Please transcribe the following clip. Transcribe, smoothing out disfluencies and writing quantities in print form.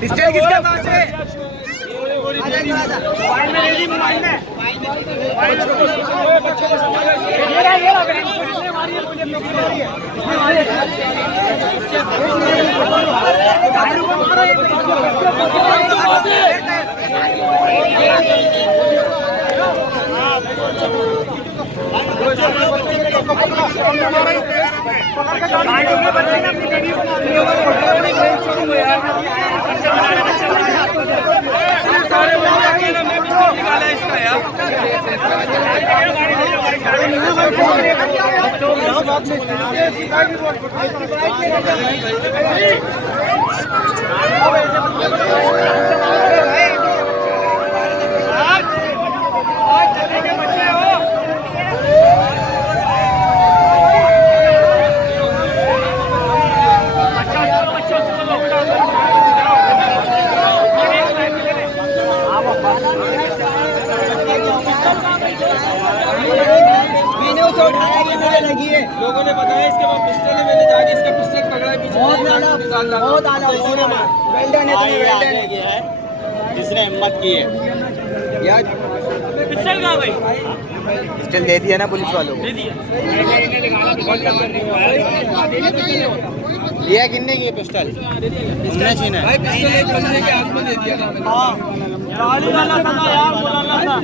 Pistol किसके पास है? लोगों ने बताया इसके बाद पिस्टल है, मैंने जाके इसका पिस्टल पकड़ा है पीछे। बहुत आला वेल्डन है जिसने हिम्मत की है यार। पिस्टल कहाँ भाई? पिस्टल दे दिया ना पुलिस वालों को। लिया किन्ने की पिस्टल? हमने छीना है। भाई पिस्टल एक बंदे के हाथ में दे दिया था। हाँ गाली वाला था यार, बोला था।